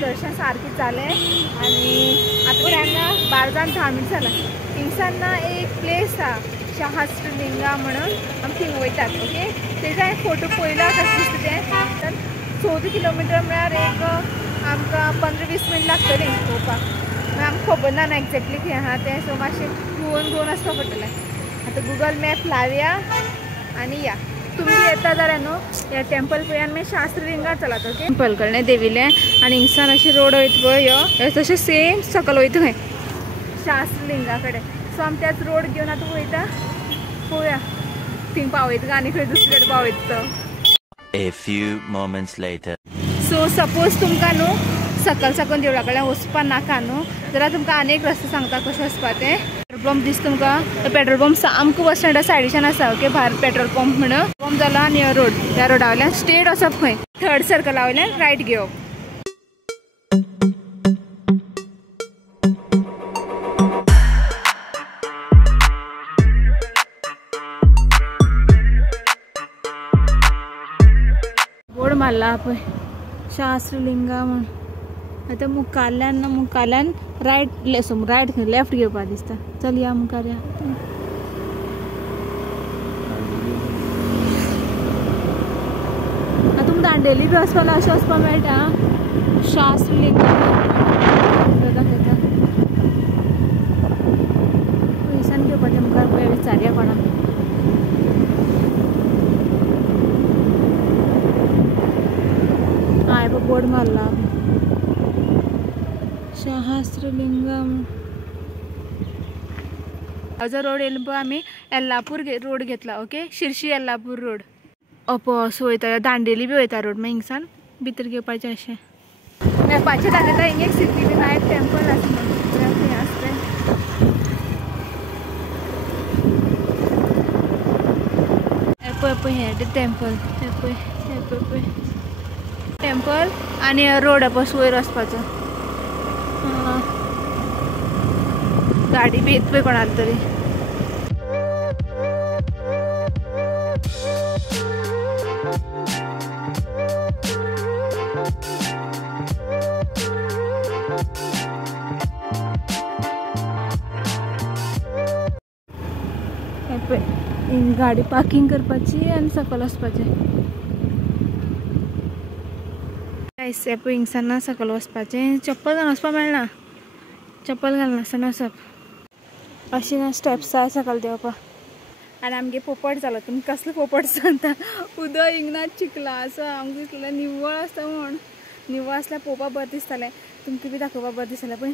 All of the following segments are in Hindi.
दर्शन सारखी चाले आणि आता त्यांना 12 मिनिट झाला. हिंगसांना एक प्लेस हा सहस्त्रलिंगा म्हणून आमी थिंग वयतात. ओके तेजा एक फोटो पयला कशें दिसता तें. तर 14 किलोमीटर म्हळ्यार एक आमकां 15-20 मिनट लागतली पोवपाक. आमकां खबर ना एक्झॅक्टली खंय आहा तें, सो मातशें घेवन वचपा पडटलें. आता गुगल मॅप लावया आणि या. तुम्ही येता जाल्यार न्हू या टेम्पल पळय आनी मागीर शास्त्रलिंगा चलात. ओके टेम्पल कडल्यान देविलें आनी हिंगसान अशी रोड वयता पळय ह्यो तशें सेम सकयल वयता खंय शास्त्रलिंगा कडेन. सो आमी त्याच रोड घेवन आतां वयता. पळोवया थिंग पावयता काय आनी खंय दुसरे कडेन पावयता तो. A few moments later. So suppose तुमकां न्हू सकयल साकून देवळा कडल्यान वचपा नाका न्हू जाल्यार तुमकां आनी एक रस्तो सांगता कशें वचपा तें. पेट्रोल पंप दिसता तुमकां. पेट्रोल पंप सामको बस स्टँडा सायडीच्यान आसा. ओके भायर पेट्रोल पंप म्हणून पंप जाला आनी हो रोड. ह्या रोडा वयल्यान स्ट्रेट वचप खंय 3rd सर्कला वयल्यान रायट घेवप. बोर्ड मारला पळय शास्त्रलिंगा म्हण. आता मुखाल्यान रायट लेफ्ट घेवपा दिसता. चल या मुखार या. आता तुमकां दांडेली बी वचपाक अशें वचपाक मेळटा. शास्त्रलिंगा दाखयता पयसान घेवपाचें मुखार पळय विचारया कोणाक. हाय बोर्ड मारला सहस्त्रलिंगम. जो रोड येयलो पळय आमी येल्लापूर रोड घेतला. Okay Sirsi Yellapur road. असो वयता दांडेली बी वयता रोड. मागीर हिंगसान भितर घेवपाचें अशें मेळपाचें दाखयता. हिंग एक सिद्धी विनायक टेम्पल आसा खंय आसता तें पळय हें टेम्पल. पळय टेम्पल आनी रोड बस वयर वचपाचो. गाडी बी येत पळय कोणाली तरी. गाडी पार्किंग करपाची आनी सकयल वचपाचें. पळय हिंगसान सकयल वचपाचें. चप्पल घालून वचपाक मेळना. चप्पल घालनासतना वचप. अशी ना स्टेप्स आसा सकयल देंवपाक. आनी आमगे पोपट जालो. तुमी कसलो पोपट सांगता. उदक हिंगना चिकला असो आमकां दिसलें निव्वळ आसता म्हण. निव्वळ आसल्यार पळोवपाक बरें दिसतालें. तुमकां बी दाखोवपाक बरें दिसतालें. पण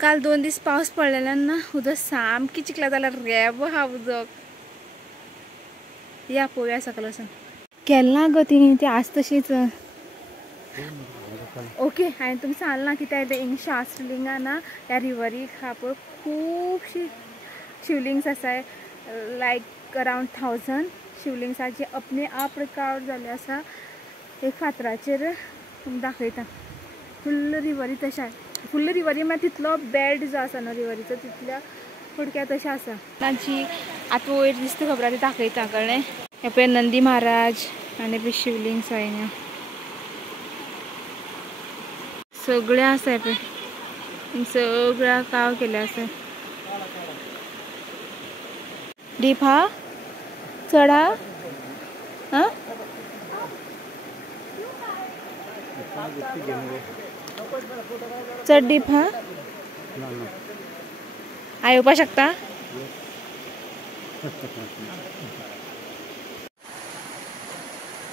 काल 2 दीस पावस पडलेल्यान ना उदक सामकी चिकला जाल्यार रेब हा उदक. या पळोवया सकयल वचून. केन्ना गो ती आज तशीच. ओके हांवें तुमकां सांगलां कित्याक तें हिंग शास्त्रलिंगा ना ह्या रिवरीक हा पळय खुबशी शिवलिंग्स आसाय. लायक अरावंड 1000 शिवलिंग्साचे अपने आप रिकॉर्ड जाल्ले आसा. एक फातराचेर दाखयता. फुल्ल रिवरी तशें आसा. फुल्ल रिवरी म्हळ्यार तितलो बेड जो आसा न्हू रिवरीचो तितल्या थोडक्यात तशें आसा. तांची आतां वयर दिसता खबर आहा दाखयता कळ्ळें. हे पळय नंदी महाराज आनी बी शिवलिंग्स आसा. सगळे आसा पळय. सगळ्या काव केले आसा. डीप हा चड हा. चड डीप हा. हांव येवपाक शकता.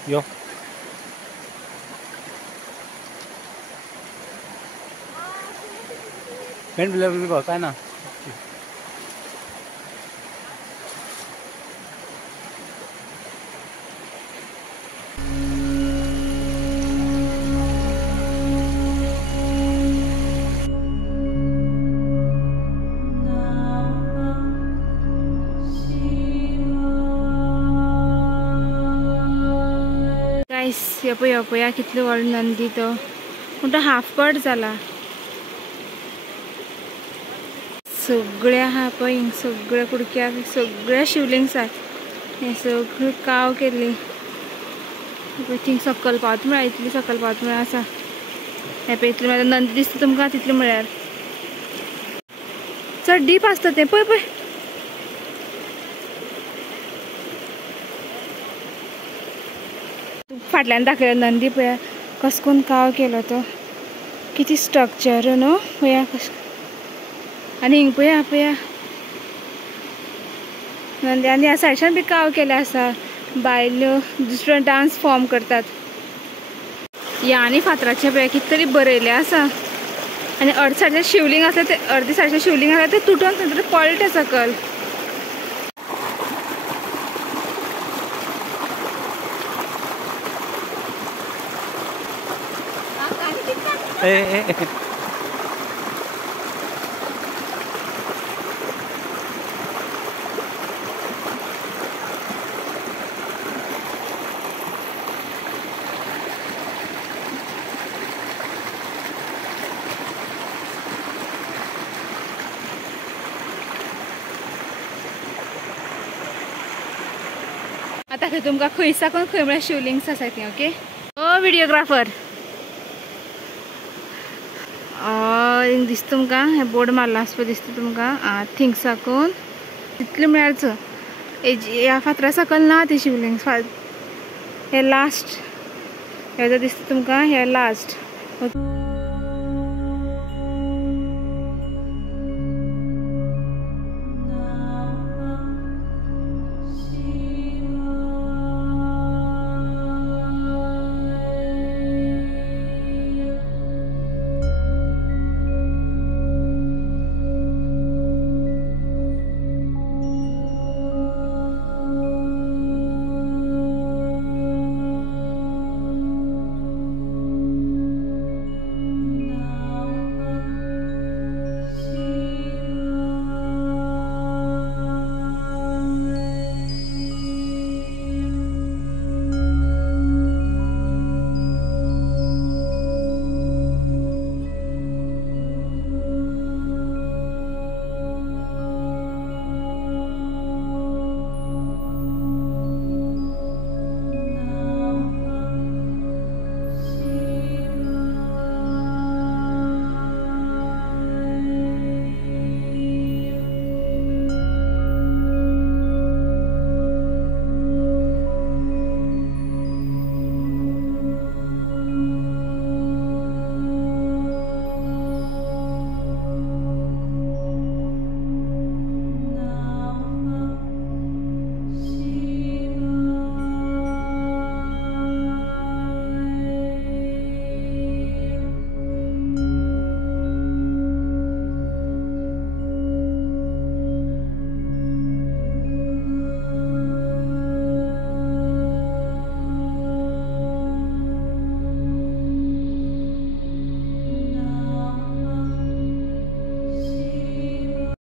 यो पेंट बिलर काय ना. पळया कितले व्हड नंदी तो. पूण तो हाफ कट जाला. सगळे आहा पळय सगळ्या कुडक्याक सगळ्या शिवलिंग्स आसा. हे सगळी काव केली थिंग सकल पावत म्हळ्यार इतली सकल पावत म्हळ्यार आसा हे पळय इतली म्हळ्यार नंदी दिसता तुमकां तितली म्हळ्यार चड डीप आसता तें पळय पळय फाटल्यान दाखयला नंदी पळया कसो करून काव केलो तो किती स्ट्रक्चर न्हू पळया कशें आनी हिंग पळया पळया नंदी आनी ह्या सायडीच्यान बी काव केले आसा बायल्यो दुसरो डांस फॉर्म करतात ह्या आनी फातराचे पळया कितें तरी बरयलें आसा आनी अर्द सायडीचें शिवलिंग आसा ते अर्दे सायडीचें शिवलिंग आसा तें तुटून खंय तरी पडलें सकल आता खंय तुमकां खंय साकून खंय म्हळ्यार शिवलिंग्स आसा ती ओके ओ व्हिडिओग्राफर दिसता तुमकां हे बोर्ड मारला आसता दिसता तुमकां थिंग साकून तितले म्हळ्यार ह्या फातरा सकल ना ती शिवलिंग्स हे लास्ट हे जर दिसता तुमकां हे लास्ट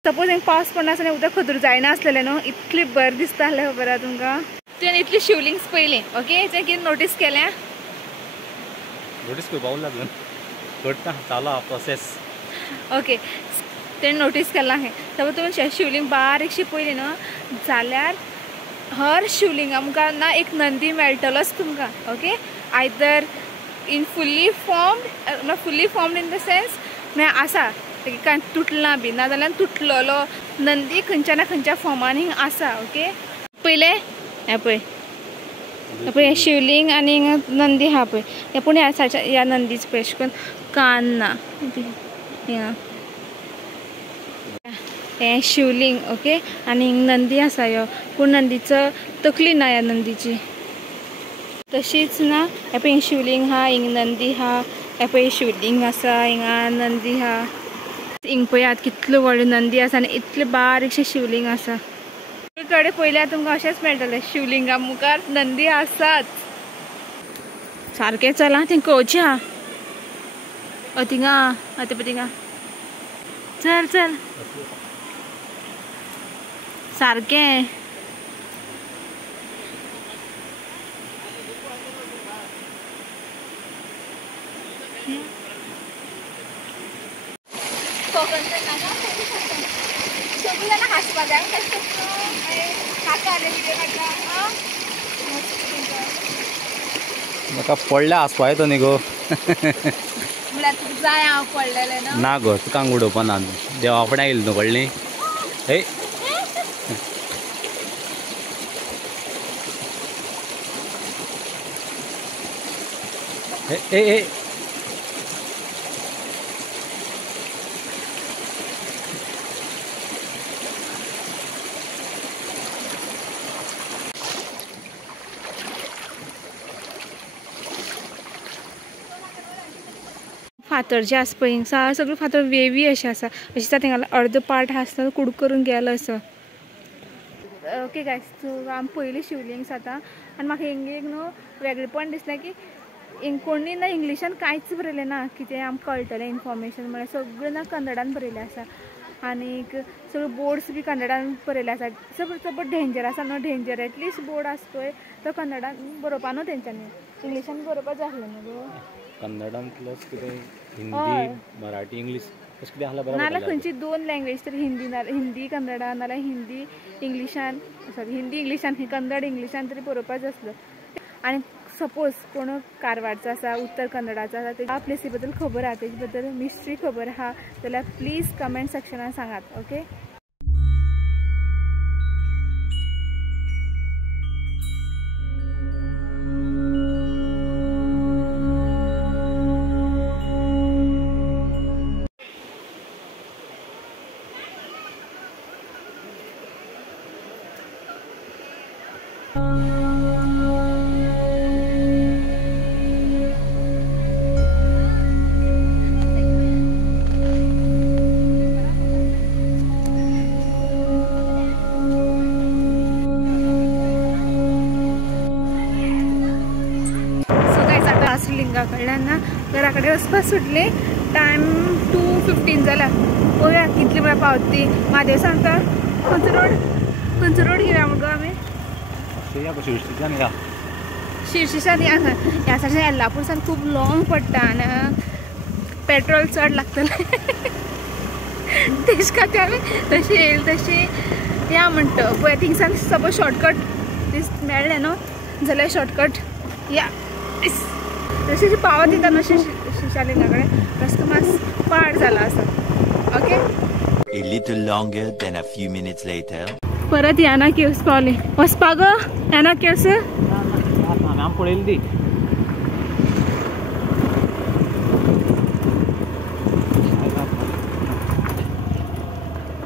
सपोज हिंग पावस पडना आसतना उदक खदूर जायना आसलेलें न्हू इतली बरें दिसतालें खबर आहा तुमकां तुवें इतली शिवलिंग्स पयली ओके तें कितें नोटीस केलें नोटीस करपाक लागून करता चालू आहा प्रोसेस ओके तेणें नोटीस केलां हें सपोज तुवें शिवलिंग बारीकशी पयली न्हू जाल्यार हर शिवलिंगा मुखार ना एक नंदी मेळटलोच तुमकां okay either in fully formed in the sense म्हळ्यार आसा काय तुटला बी ना जाल्यार तुटलेलो नंदी खंयच्या ना खंयच्या फॉर्मान हिंग आसा ओके पयले हे पळय हे शिवलिंग आनी नंदी आहा पळय हे पूण ह्या सायडच्या ह्या नंदीच पळय अशें करून कान ना हिंगा हे शिवलिंग ओके आनी नंदी आसा ह्यो पूण नंदीचो तकली ना ह्या नंदीची तशीच ना हे पळय शिवलिंग आहा हिंग नंदी आहा हे पळय शिवलिंग आसा हिंगा नंदी आहा हिंग पळयात कितल्यो व्हडल्यो नंदी आसा आनी इतले बारीकशे शिवलिंग आसा थोडे पयल्यार तुमकां अशेंच मेळटलें शिवलिंगा मुखार नंदी आसात सारकें चला थिंग कळचें आहा थिंगा आतां पळय थिंगा चल चल सारकें सगळी जाणां हांसपा जाय म्हाका पडल्या आसपा येतो न्ही गो. म्हळ्यार तुका जाय हांव पडलेलें ना. ना गो तुका हांगा उडोवपा ना देवा फुडें येयलें न्हू कळ्ळें. हे ए ए फातर जे आसा पळय हिंगसा सगळे फातर वेवी अशें आसा अशें दिसता थिंगा अर्द पार्ट आसता कुड करून गेलो असो. ओके गायस सो आमी पयलीं शिवलिंग जाता आनी म्हाका हिंग एक न्हू वेगळेपण दिसलें की कोणी ना इंग्लिशान कांयच बरयलें ना कितें आमकां कळटलें इन्फॉर्मेशन म्हळ्यार सगळें ना कन्नडान बरयलें आसा आनीक सगळे बोर्ड्स बी कन्नडान बरयले आसा. चड डेंजर आसा न्हू डेंजर एटलीस्ट बोर्ड आसा पळय तो कन्नडान बरोवपा न्हू तेंच्यांनी इंग्लिशान बरोवपा जाय आसलें न्हू गो. कन्नडान प्लस कितें हिंदी मराठी इंग्लीश अशें कितें आसल्यार बरें नाल्यार खंयची 2 लँग्वेज तर हिंदी कन्नडा नाल्यार हिंदी इंग्लिशान सॉरी हिंदी इंग्लिशान कन्नड इंग्लिशान तरी बरोवपाच आसलो. आनी सपोज कोण कारवारचो आसा उत्तर कन्नडाचो आसा त्या प्लेसी बद्दल खबर आहा तेजे बद्दल मिस्ट्री खबर आहा जाल्यार प्लीज कमेंट सेक्शनान सांगात. ओके लिंगा कडल्यान ना घरा कडेन वचपाक सुटली. टायम 2:15 जाला. पळोवया कितली वेळ पावती. म्हादेव सांगता खंयचो रोड घेवया मुगो आमी शिर्शीच्यान ह्या सायडीन येल्लापूरसान खूब लॉंग पडटा आनी पेट्रोल चड लागतलें तेज खातीर आमी तशी येयली तशी या म्हणटा पळय थिंगसान सपोज शॉर्टकट मेळ्ळें न्हू जाल्यार शॉर्टकट या जशी पावत येता न्हू शिर्शालिंगा कडेन रस्तो मातसो पाड जाला आसा. Okay A little longer than a few minutes later. परत याना केव्स पावली वचपा गो याना केव्स आमी पळयली ती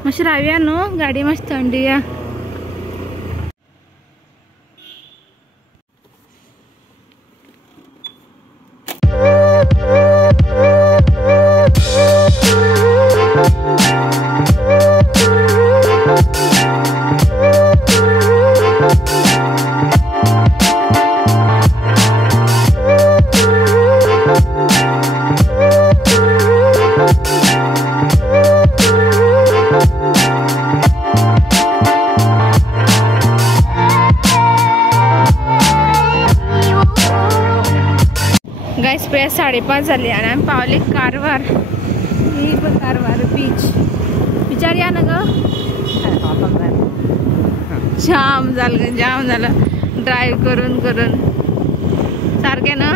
मातशें रावया न्हू गाडी मातशी थंडी या. गाइस पे 5:30 जाली आनी आमी पावली कारवार. ही कारवार बीच बिचार या ना गो जाम जालं ड्रायव्ह करून सारकें ना.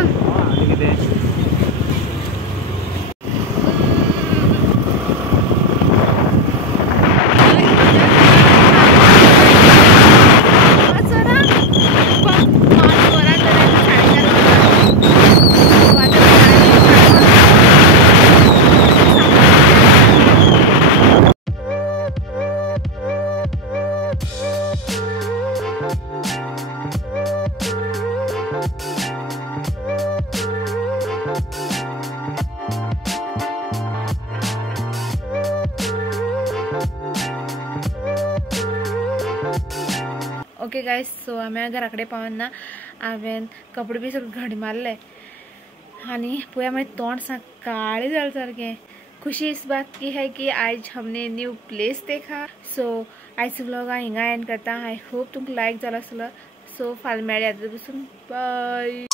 ओके गाइस सो आम्ही घरा कडेन पावून ना हांवें कपडे बी सगळे घडी मारले आनी पळय मागीर तोंड सा काळें जालें सारकें. खुशी इस बात की है कि आज हमने न्यू प्लेस देखा. सो आयचो व्लॉग हांव हिंगा एंड करता. आय होप तुमकां लायक जालो आसतलो. सो फाल्यां मेळया बसून बाय.